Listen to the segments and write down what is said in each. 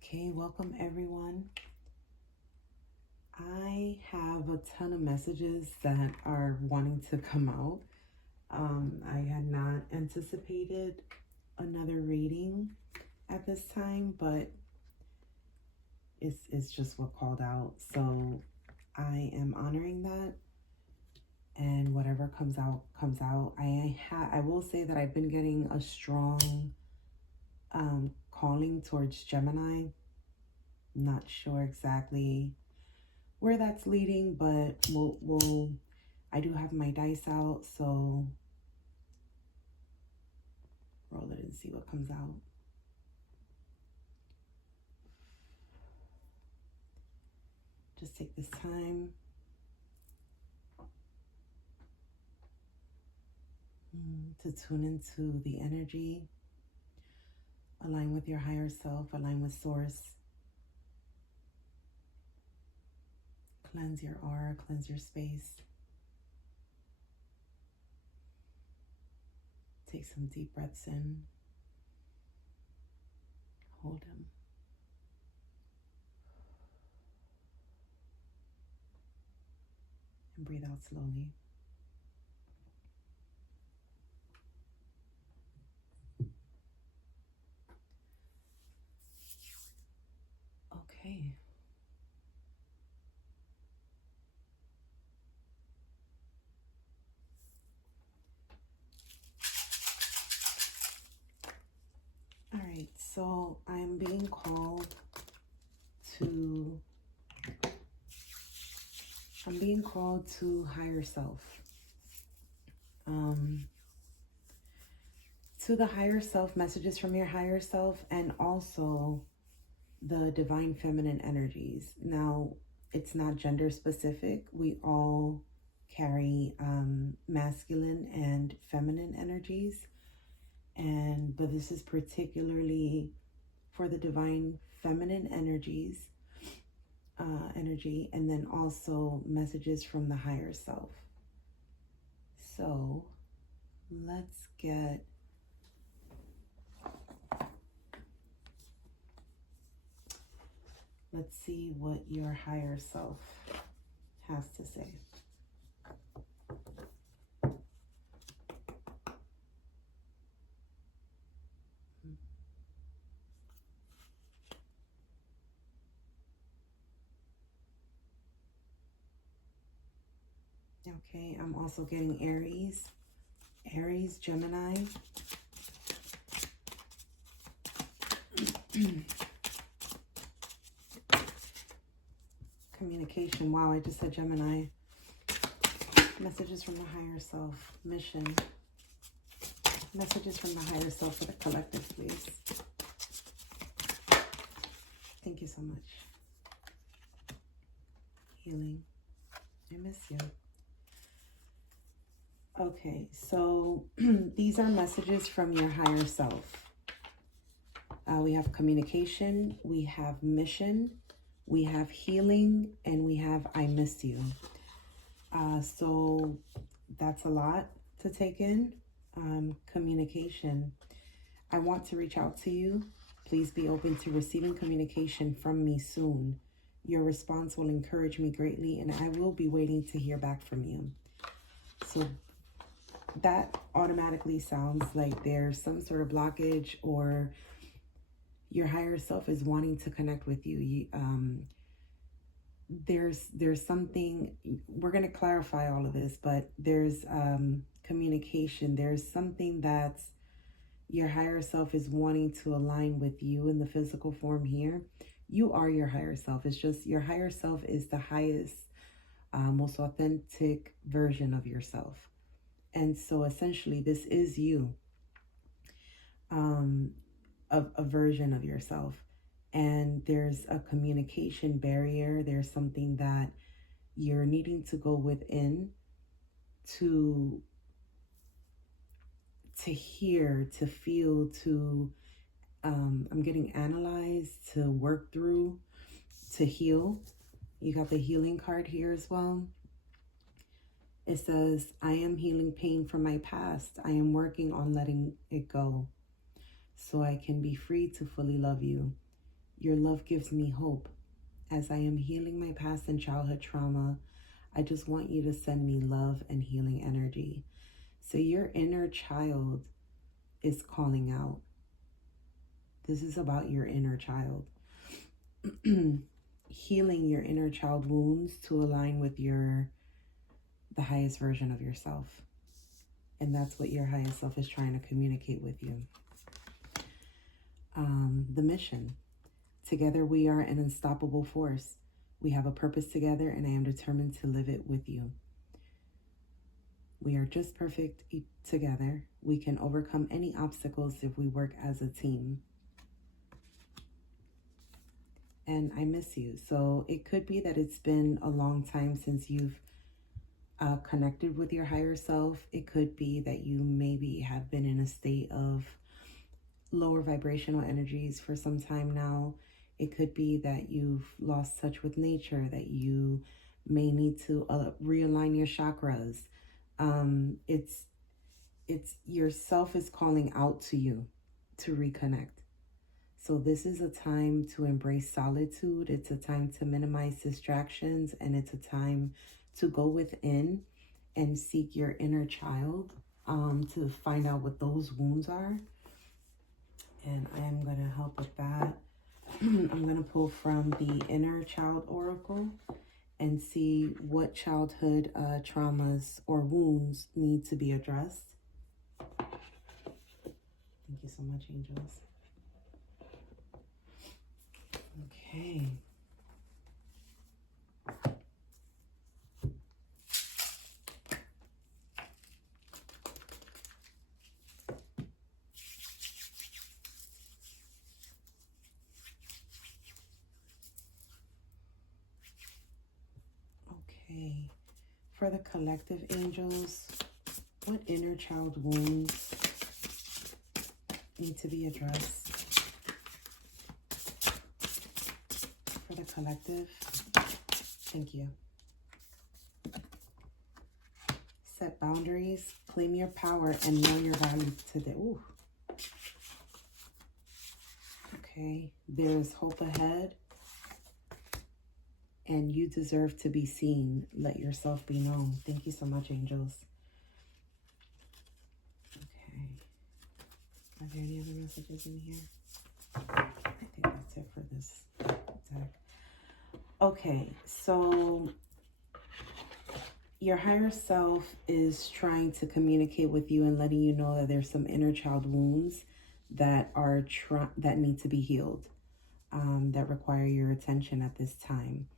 Okay, welcome everyone. I have a ton of messages that are wanting to come out. I had not anticipated another reading at this time, but it's just what called out. So I am honoring that, and whatever comes out comes out. I will say that I've been getting a strong calling towards Gemini. Not sure exactly where that's leading, but we'll I do have my dice out, so roll it and see what comes out. Just take this time to tune into the energy, align with your higher self, align with source, cleanse your aura, cleanse your space. Take some deep breaths in, hold them, and breathe out slowly. Okay. All right, so I'm being called to higher self. To the higher self, messages from your higher self, and also the divine feminine energies. Now, it's not gender specific. We all carry masculine and feminine energies, but this is particularly for the divine feminine energies, and then also messages from the higher self. So let's see what your higher self has to say. Okay, I'm also getting Aries, Gemini. Communication. Wow, I just said Gemini. Messages from the higher self. Mission. Messages from the higher self for the collective, please. Thank you so much. Healing. I miss you. Okay, so these are messages from your higher self. We have communication, we have mission, we have healing, and we have I miss you. So that's a lot to take in. Communication. I want to reach out to you. Please be open to receiving communication from me soon. Your response will encourage me greatly, and I will be waiting to hear back from you. So that automatically sounds like there's some sort of blockage, or your higher self is wanting to connect with you. There's something, we're going to clarify all of this, but there's communication. There's something that's your higher self is wanting to align with you in the physical form here. You are your higher self. It's just your higher self is the highest, most authentic version of yourself. And so essentially this is you, a version of yourself. And there's a communication barrier. There's something that you're needing to go within to hear, to feel, to, I'm getting analyzed, to work through, to heal. You got the healing card here as well. It says, I am healing pain from my past. I am working on letting it go so I can be free to fully love you. Your love gives me hope. As I am healing my past and childhood trauma, I just want you to send me love and healing energy. So your inner child is calling out. This is about your inner child. Healing your inner child wounds to align with the highest version of yourself. And that's what your highest self is trying to communicate with you. The mission. Together we are an unstoppable force. We have a purpose together, and I am determined to live it with you. We are just perfect together. We can overcome any obstacles if we work as a team. And I miss you. So it could be that it's been a long time since you've connected with your higher self. It could be that you maybe have been in a state of lower vibrational energies for some time now. It could be that you've lost touch with nature, that you may need to realign your chakras. It's yourself is calling out to you to reconnect. So this is a time to embrace solitude. It's a time to minimize distractions, and it's a time to go within and seek your inner child to find out what those wounds are. And I am going to help with that. I'm going to pull from the Inner Child Oracle and see what childhood traumas or wounds need to be addressed. Thank you so much, angels. Okay. Okay. For the collective angels, what inner child wounds need to be addressed? For the collective, thank you. Set boundaries, claim your power, and know your value today. Ooh. Okay, there's hope ahead, and you deserve to be seen. Let yourself be known. Thank you so much, angels. Okay. Are there any other messages in here? I think that's it for this deck. Okay, so your higher self is trying to communicate with you and letting you know that there's some inner child wounds that are that need to be healed, that require your attention at this time.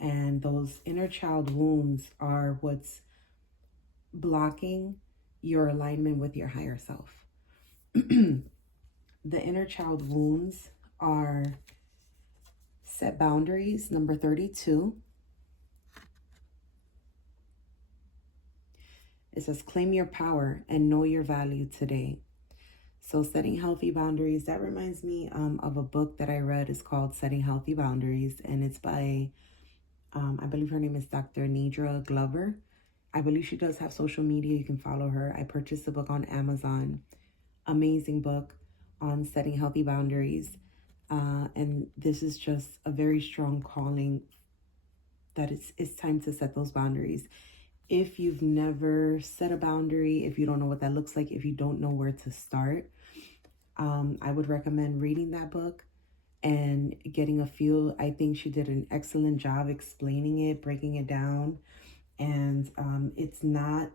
And those inner child wounds are what's blocking your alignment with your higher self. The inner child wounds are set boundaries, number 32. It says, claim your power and know your value today. So setting healthy boundaries, that reminds me of a book that I read. It's called Setting Healthy Boundaries, and it's by, I believe her name is Dr. Nidra Glover. I believe she does have social media. You can follow her. I purchased the book on Amazon. Amazing book on setting healthy boundaries. And this is just a very strong calling that it's time to set those boundaries. If you've never set a boundary, if you don't know what that looks like, if you don't know where to start, I would recommend reading that book and getting a feel. I think she did an excellent job explaining it, breaking it down. And it's not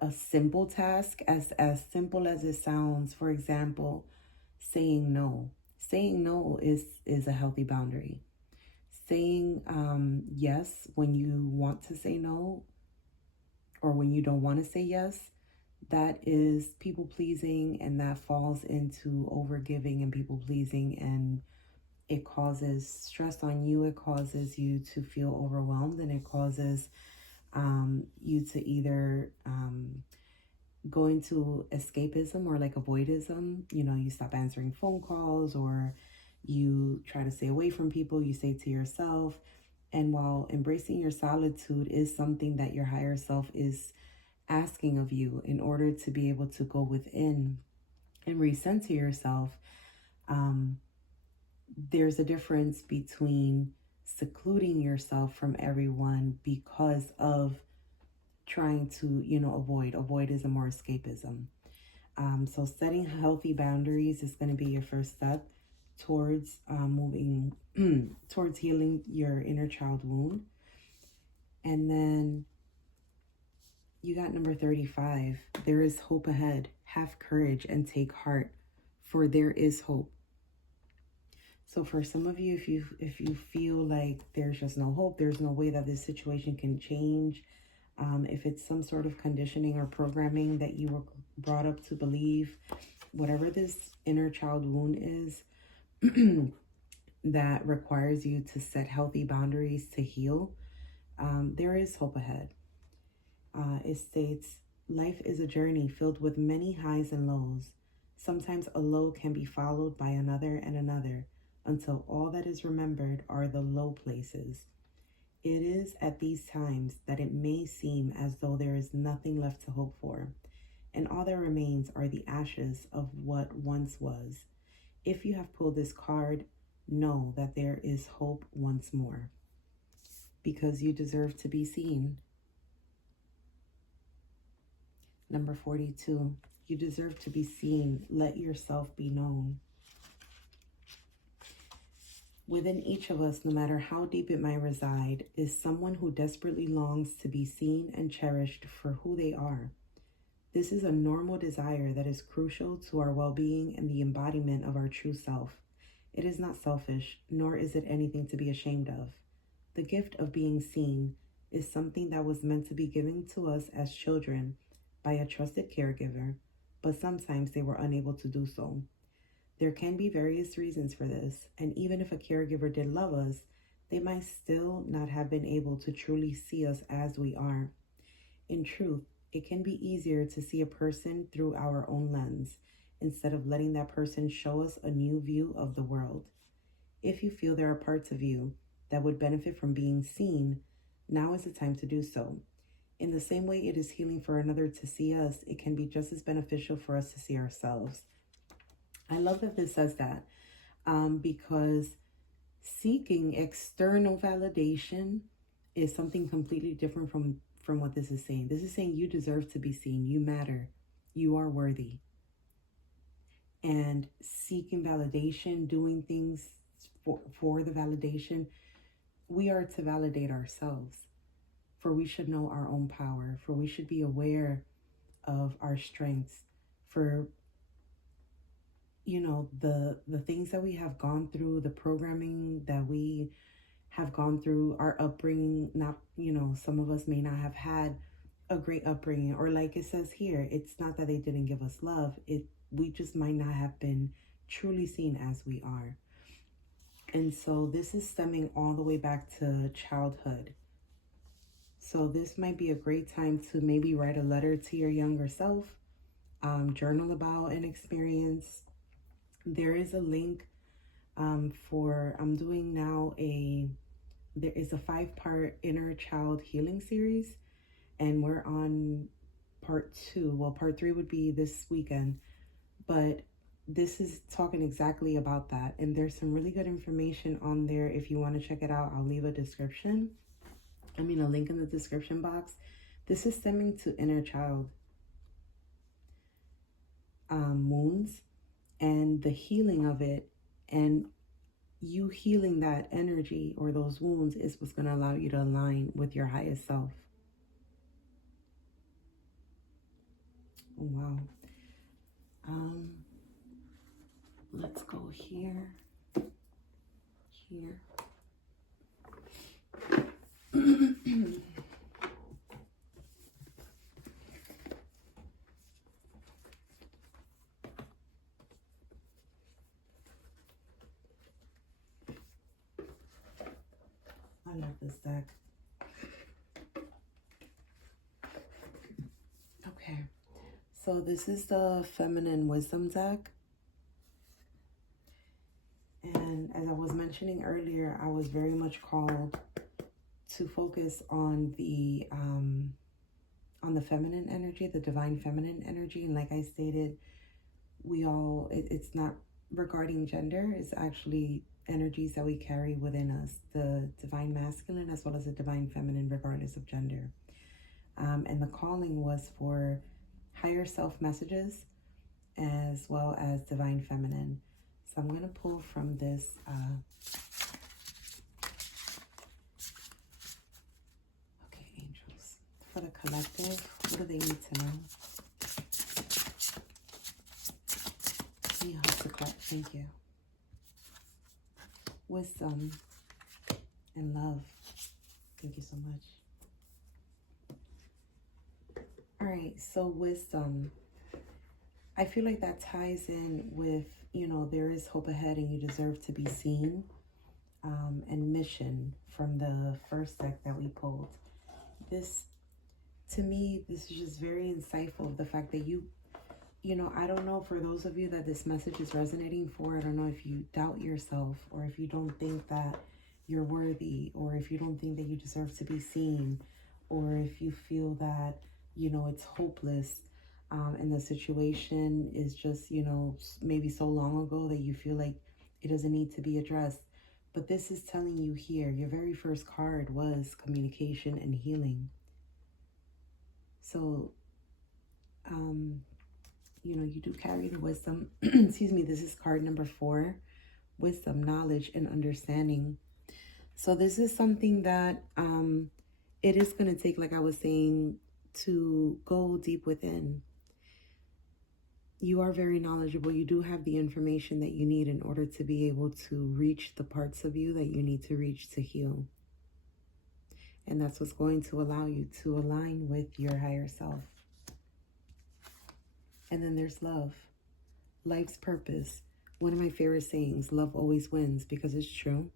a simple task, as simple as it sounds. For example, saying no. Saying no is a healthy boundary. Saying yes when you want to say no, or when you don't want to say yes, that is people pleasing, and that falls into overgiving and people pleasing, and it causes stress on you. It causes you to feel overwhelmed, and it causes you to either go into escapism or like avoidism. You know, you stop answering phone calls, or you try to stay away from people. You say to yourself. And while embracing your solitude is something that your higher self is asking of you in order to be able to go within and recenter yourself, there's a difference between secluding yourself from everyone because of trying to, avoid is a more escapism. So setting healthy boundaries is going to be your first step towards moving towards healing your inner child wound. And then you got number 35. There is hope ahead. Have courage and take heart, for there is hope. So for some of you, if you feel like there's just no hope, there's no way that this situation can change, if it's some sort of conditioning or programming that you were brought up to believe, whatever this inner child wound is that requires you to set healthy boundaries to heal, there is hope ahead. It states, life is a journey filled with many highs and lows. Sometimes a low can be followed by another and another, until all that is remembered are the low places. It is at these times that it may seem as though there is nothing left to hope for, and all that remains are the ashes of what once was. If you have pulled this card, know that there is hope once more, because you deserve to be seen. Number 42, you deserve to be seen. Let yourself be known. Within each of us, no matter how deep it might reside, is someone who desperately longs to be seen and cherished for who they are. This is a normal desire that is crucial to our well-being and the embodiment of our true self. It is not selfish, nor is it anything to be ashamed of. The gift of being seen is something that was meant to be given to us as children by a trusted caregiver, but sometimes they were unable to do so. There can be various reasons for this, and even if a caregiver did love us, they might still not have been able to truly see us as we are. In truth, it can be easier to see a person through our own lens, instead of letting that person show us a new view of the world. If you feel there are parts of you that would benefit from being seen, now is the time to do so. In the same way it is healing for another to see us, it can be just as beneficial for us to see ourselves. I love that this says that, because seeking external validation is something completely different from what this is saying. This is saying you deserve to be seen. You matter. You are worthy. And seeking validation, doing things for the validation, we are to validate ourselves. For we should know our own power. For we should be aware of our strengths. For the things that we have gone through, the programming that we have gone through, our upbringing, not, some of us may not have had a great upbringing, or like it says here, it's not that they didn't give us love, we just might not have been truly seen as we are. And so this is stemming all the way back to childhood. So this might be a great time to maybe write a letter to your younger self, journal about an experience. There is a link I'm doing now there is a 5-part inner child healing series, and we're on part 2. Well, part 3 would be this weekend, but this is talking exactly about that. And there's some really good information on there. If you want to check it out, I'll leave a link in the description box. This is stemming to inner child wounds and the healing of it, and you healing that energy or those wounds is what's going to allow you to align with your highest self. Oh, wow. Let's go here. I love this deck. Okay, so this is the Feminine Wisdom deck. And as I was mentioning earlier, I was very much called to focus on the feminine energy, the divine feminine energy. And like I stated, it's not regarding gender is actually energies that we carry within us, the divine masculine as well as the divine feminine, regardless of gender. And the calling was for higher self messages as well as divine feminine. So I'm going to pull from this okay, angels, for the collective. What do they need to know? Thank you. Wisdom and love. Thank you so much. All right, so wisdom. I feel like that ties in with, you know, there is hope ahead and you deserve to be seen. And mission from the first deck that we pulled. This, to me, this is just very insightful. The fact that you know, I don't know, for those of you that this message is resonating for, I don't know if you doubt yourself, or if you don't think that you're worthy, or if you don't think that you deserve to be seen, or if you feel that, you know, it's hopeless, and the situation is just, you know, maybe so long ago that you feel like it doesn't need to be addressed. But this is telling you here, your very first card was communication and healing. So, you know, you do carry the wisdom. Excuse me, this is card number 4, wisdom, knowledge, and understanding. So this is something that it is going to take, like I was saying, to go deep within. You are very knowledgeable. You do have the information that you need in order to be able to reach the parts of you that you need to reach to heal. And that's what's going to allow you to align with your higher self. And then there's love, life's purpose. One of my favorite sayings, love always wins, because it's true.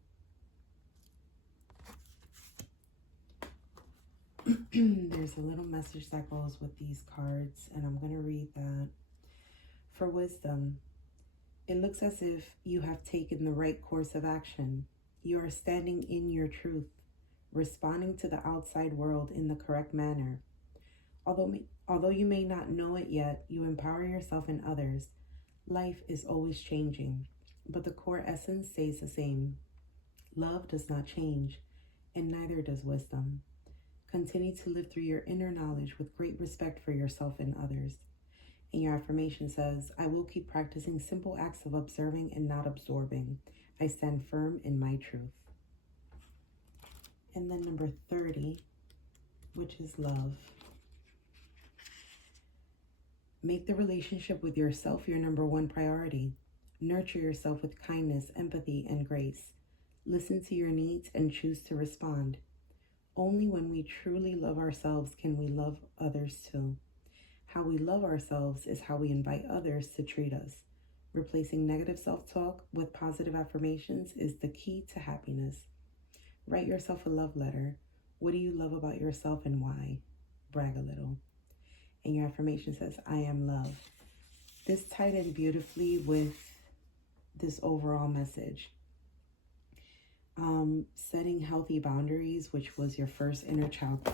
There's a little message that goes with these cards, and I'm going to read that. For wisdom, it looks as if you have taken the right course of action. You are standing in your truth, responding to the outside world in the correct manner. Although you may not know it yet, you empower yourself and others. Life is always changing, but the core essence stays the same. Love does not change, and neither does wisdom. Continue to live through your inner knowledge with great respect for yourself and others. And your affirmation says, I will keep practicing simple acts of observing and not absorbing. I stand firm in my truth. And then number 30, which is love. Make the relationship with yourself your number 1 priority. Nurture yourself with kindness, empathy, and grace. Listen to your needs and choose to respond. Only when we truly love ourselves can we love others too. How we love ourselves is how we invite others to treat us. Replacing negative self-talk with positive affirmations is the key to happiness. Write yourself a love letter. What do you love about yourself and why? Brag a little. And your affirmation says, I am love. This tied in beautifully with this overall message. Setting healthy boundaries, which was your first inner child.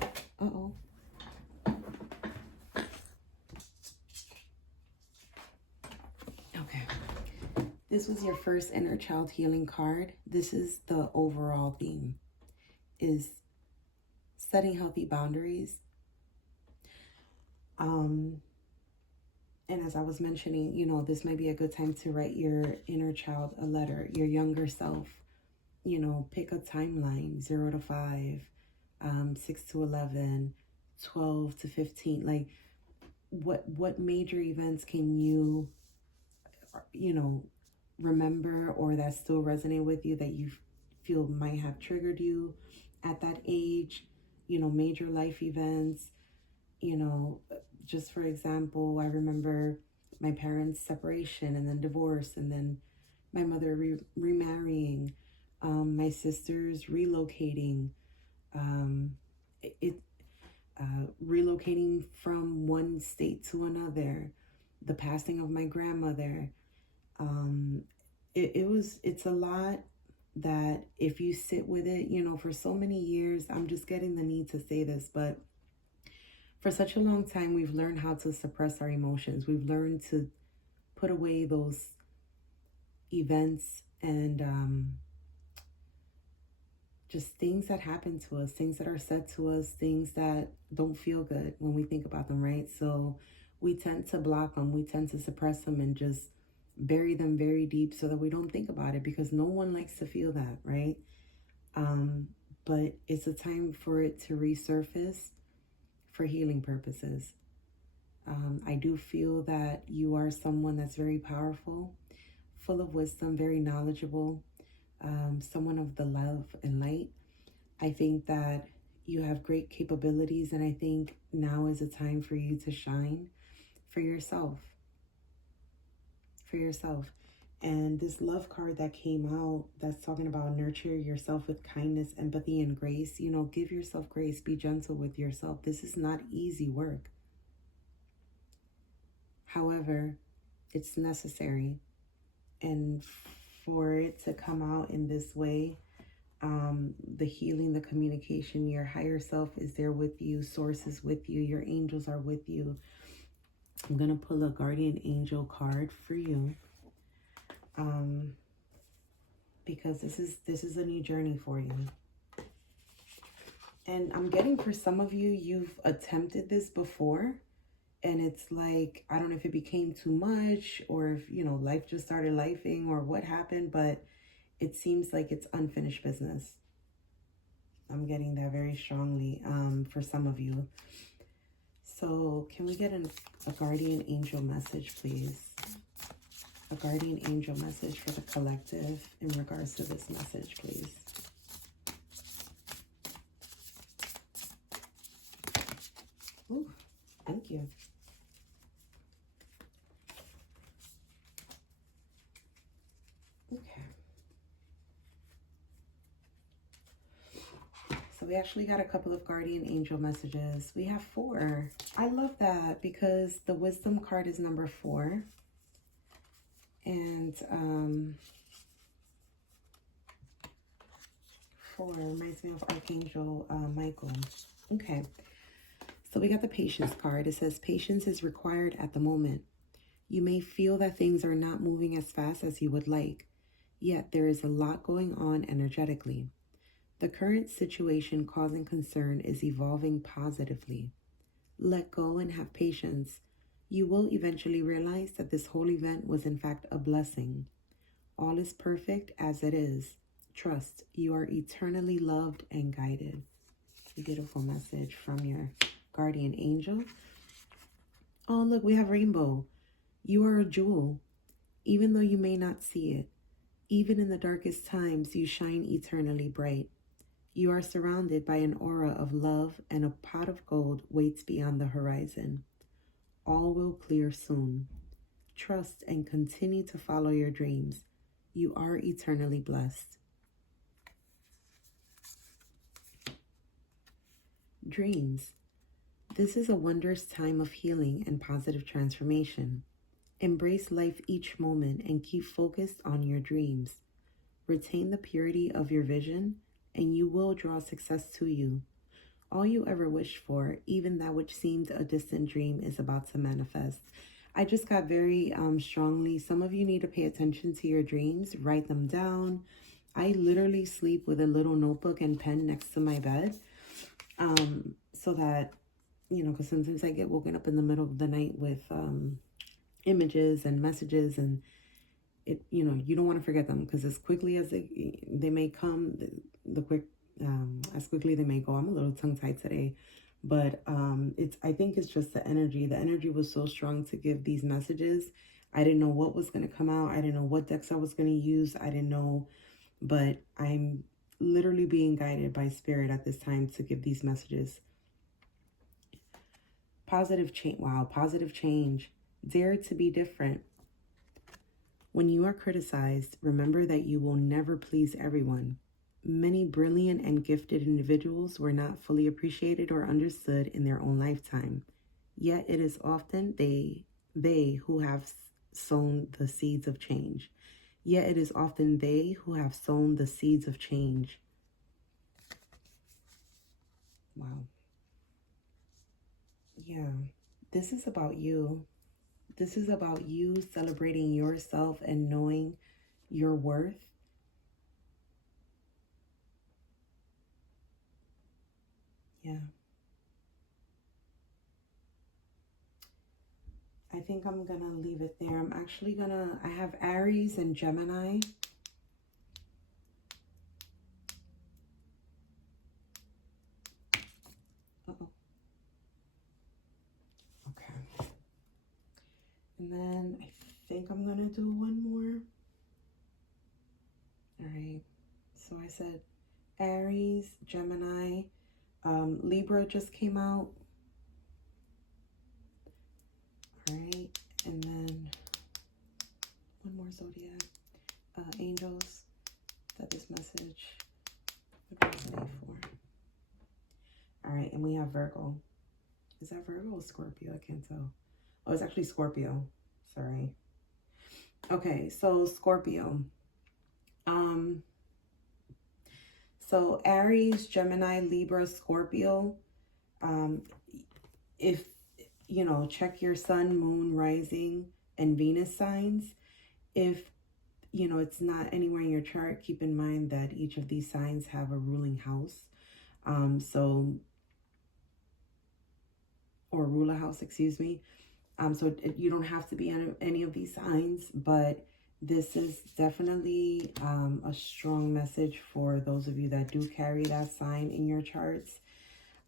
This was your first inner child healing card. This is the overall theme, is setting healthy boundaries. And as I was mentioning, you know, this might be a good time to write your inner child a letter, your younger self. You know, pick a timeline, 0 to 5, 6 to 11, 12 to 15. Like, what major events can you know, remember, or that still resonate with you, that you feel might have triggered you at that age? You know, major life events. You know, just for example, I remember my parents' separation and then divorce, and then my mother remarrying, my sisters relocating, relocating from one state to another, the passing of my grandmother. It's a lot that if you sit with it, you know, for so many years, I'm just getting the need to say this, but for such a long time, we've learned how to suppress our emotions. We've learned to put away those events and just things that happen to us, things that are said to us, things that don't feel good when we think about them, right? So we tend to block them, we tend to suppress them and just bury them very deep so that we don't think about it, because no one likes to feel that, right? But it's a time for it to resurface for healing purposes. I do feel that you are someone that's very powerful, full of wisdom, very knowledgeable, someone of the love and light. I think that you have great capabilities, and I think now is a time for you to shine for yourself. For yourself. And this love card that came out, that's talking about nurture yourself with kindness, empathy, and grace. You know, give yourself grace. Be gentle with yourself. This is not easy work. However, it's necessary. And for it to come out in this way, the healing, the communication, your higher self is there with you. Source is with you. Your angels are with you. I'm going to pull a guardian angel card for you. Because this is a new journey for you. And I'm getting, for some of you, you've attempted this before, and it's like, I don't know if it became too much, or if, you know, life just started lifing, or what happened, but it seems like it's unfinished business. I'm getting that very strongly for some of you. So can we get a guardian angel message, please? A guardian angel message for the collective in regards to this message, please. Ooh, thank you. Okay. So we actually got a couple of guardian angel messages. We have 4. I love that because the wisdom card is number 4. And 4 reminds me of Archangel Michael. Okay. So we got the patience card. It says patience is required at the moment. You may feel that things are not moving as fast as you would like, yet there is a lot going on energetically. The current situation causing concern is evolving positively. Let go and have patience. You will eventually realize that this whole event was in fact a blessing. All is perfect as it is. Trust, you are eternally loved and guided. Beautiful message from your guardian angel. Oh, look, we have rainbow. You are a jewel, even though you may not see it. Even in the darkest times, you shine eternally bright. You are surrounded by an aura of love, and a pot of gold waits beyond the horizon. All will clear soon. Trust and continue to follow your dreams. You are eternally blessed. Dreams. This is a wondrous time of healing and positive transformation. Embrace life each moment and keep focused on your dreams. Retain the purity of your vision, and you will draw success to you. All you ever wished for, even that which seemed a distant dream, is about to manifest. I just got very strongly, some of you need to pay attention to your dreams, write them down. I literally sleep with a little notebook and pen next to my bed, so that, you know, because sometimes I get woken up in the middle of the night with images and messages, and it, you know, you don't want to forget them, because as quickly as they may come, as quickly they may go. I'm a little tongue-tied today, but I think it's just the energy. The energy was so strong to give these messages. I didn't know what was going to come out. I didn't know what decks I was going to use. I didn't know, but I'm literally being guided by spirit at this time to give these messages. Positive change. Wow, positive change. Dare to be different. When you are criticized, remember that you will never please everyone. Many brilliant and gifted individuals were not fully appreciated or understood in their own lifetime. Yet it is often they who have sown the seeds of change. Yet it is often they who have sown the seeds of change. Wow. Yeah, this is about you. This is about you celebrating yourself and knowing your worth. Yeah. I think I'm going to leave it there. I'm actually going to, I have Aries and Gemini. Uh-oh. Okay. And then I think I'm going to do one more. All right. So I said Aries, Gemini, Libra just came out. All right. And then one more Zodiac. Angels, that this message would resonate for. All right. And we have Virgo. Is that Virgo or Scorpio? I can't tell. Oh, it's actually Scorpio. Sorry. Okay. So Scorpio. So Aries, Gemini, Libra, Scorpio. If, you know, check your sun, moon, rising, and Venus signs. If, you know, it's not anywhere in your chart, keep in mind that each of these signs have a ruling house. Or ruler house, excuse me. So you don't have to be in any of these signs, but this is definitely a strong message for those of you that do carry that sign in your charts.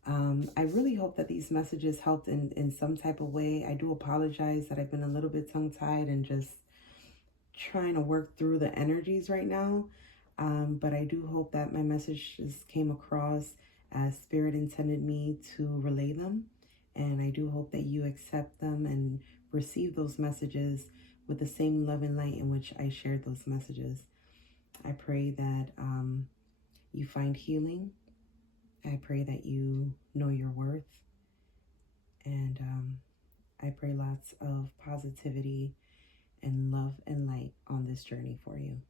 I really hope that these messages helped in some type of way. I do apologize that I've been a little bit tongue-tied and just trying to work through the energies right now. But I do hope that my messages came across as Spirit intended me to relay them. And I do hope that you accept them and receive those messages with the same love and light in which I shared those messages. I pray that you find healing. I pray that you know your worth. And I pray lots of positivity and love and light on this journey for you.